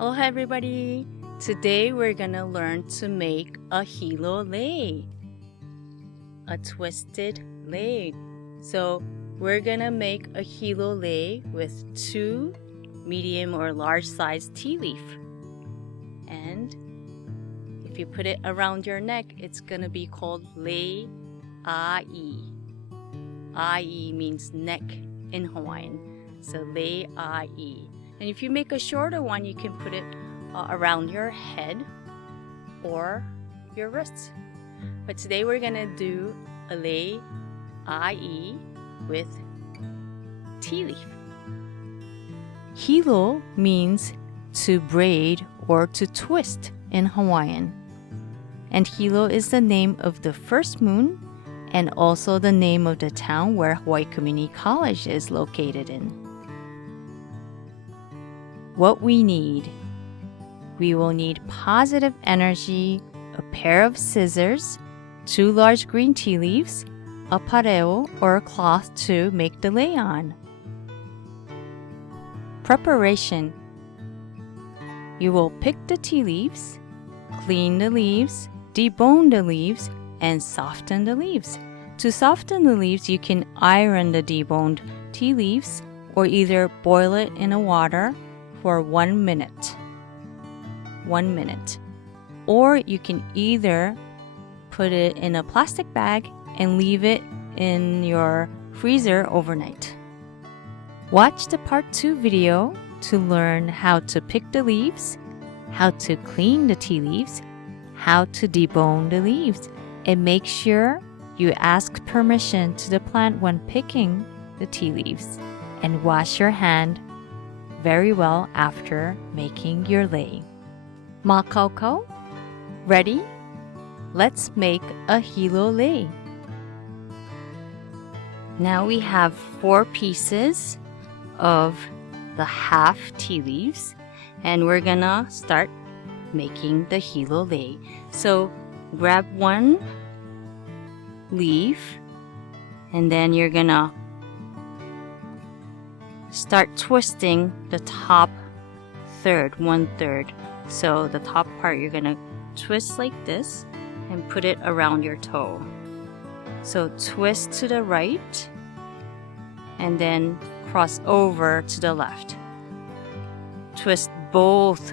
Aloha everybody! Today we're gonna learn to make a hilo lei, a twisted lei. So we're gonna make a hilo lei with 2 medium or large size tea leaf. And if you put it around your neck, it's gonna be called Lei Lay. Ai means neck in Hawaiian. So Lei Lay. And if you make a shorter one, you can put it around your head or your wrists. But today we're gonna do a Lei Lay with tea leaf. Hilo means to braid or to twist in Hawaiian. And Hilo is the name of the first moon and also the name of the town where Hawaii Community College is located in. What we need: we will need positive energy, a pair of scissors, 2 large green tea leaves, a pareo or a cloth to make the lei on. Preparation: you will pick the tea leaves, clean the leaves, debone the leaves, and soften the leaves. To soften the leaves, you can iron the deboned tea leaves or either boil it in a water for 1 minute. 1 minute. Or you can either put it in a plastic bag and leave it in your freezer overnight. Watch the part 2 video to learn how to pick the leaves, how to clean the tea leaves, how to debone the leaves, and make sure you ask permission to the plant when picking the tea leaves, and wash your hand very well after making your lei. Makauko, ready? Let's make a hilo lei. Now we have 4 pieces of the half tea leaves, and we're gonna start making the hilo lei. So grab 1 leaf, and then you're gonna start twisting the top third, 1/3. So the top part you're gonna twist like this and put it around your toe. So twist to the right and then cross over to the left. Twist both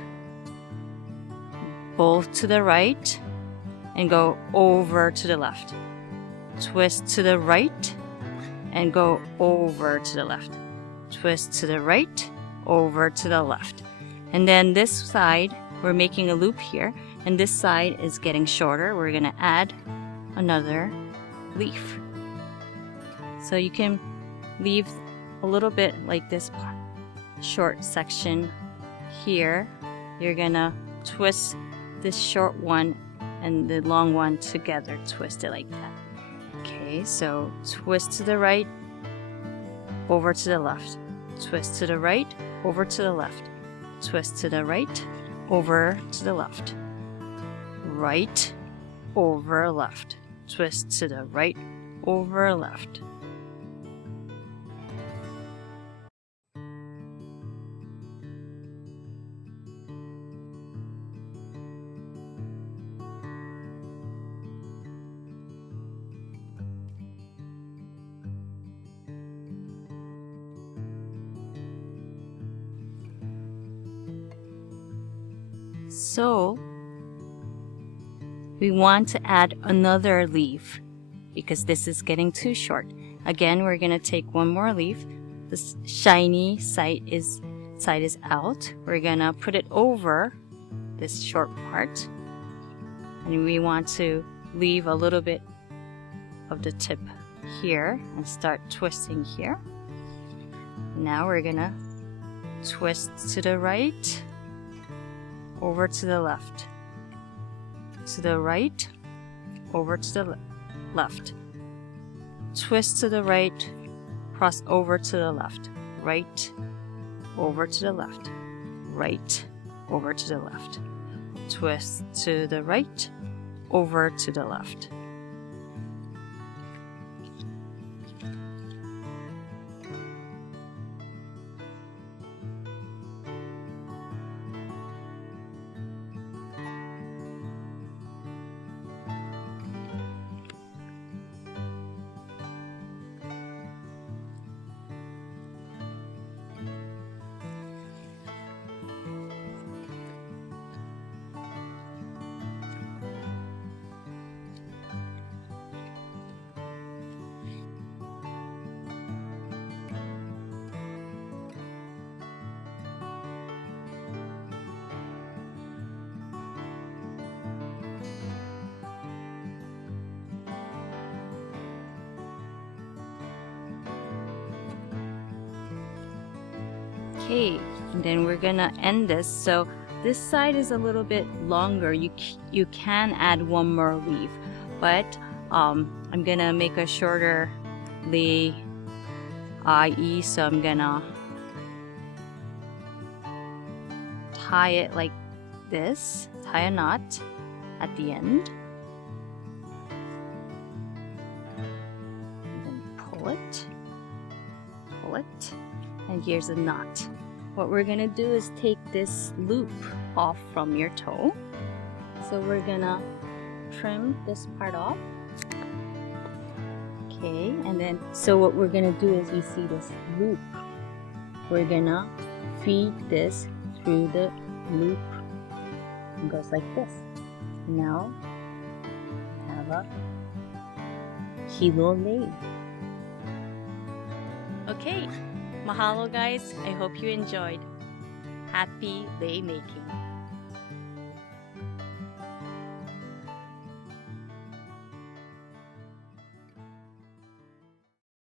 to the right and go over to the left. Twist to the right and go over to the left. Twist to the right, over to the left. And then this side, we're making a loop here, and this side is getting shorter. We're gonna add another leaf. So you can leave a little bit like this short section here. You're gonna twist this short one and the long one together, twist it like that. Okay, so twist to the right, over to the left. Twist to the right, over to the left. Twist to the right, over to the left. Right, over, left. Twist to the right, over, left. So we want to add another leaf because this is getting too short. Again, we're going to take 1 more leaf. This shiny side is out. We're going to put it over this short part. And we want to leave a little bit of the tip here and start twisting here. Now we're going to twist to the right, over to the left, to the right, over to the left, twist to the right, cross over to the left, right, over to the left, right, over to the left, twist to the right, over to the left. Okay, and then we're gonna end this. So this side is a little bit longer. You can add one more leaf, but I'm gonna make a shorter Lei Lay, so I'm gonna tie it like this, tie a knot at the end, and then pull it, and here's a knot. What we're gonna do is take this loop off from your toe. So we're gonna trim this part off. Okay, and then so what we're gonna do is, you see this loop, we're gonna feed this through the loop. It goes like this. Now we have a Lei Lay. Okay, mahalo guys. I hope you enjoyed. Happy Lei making.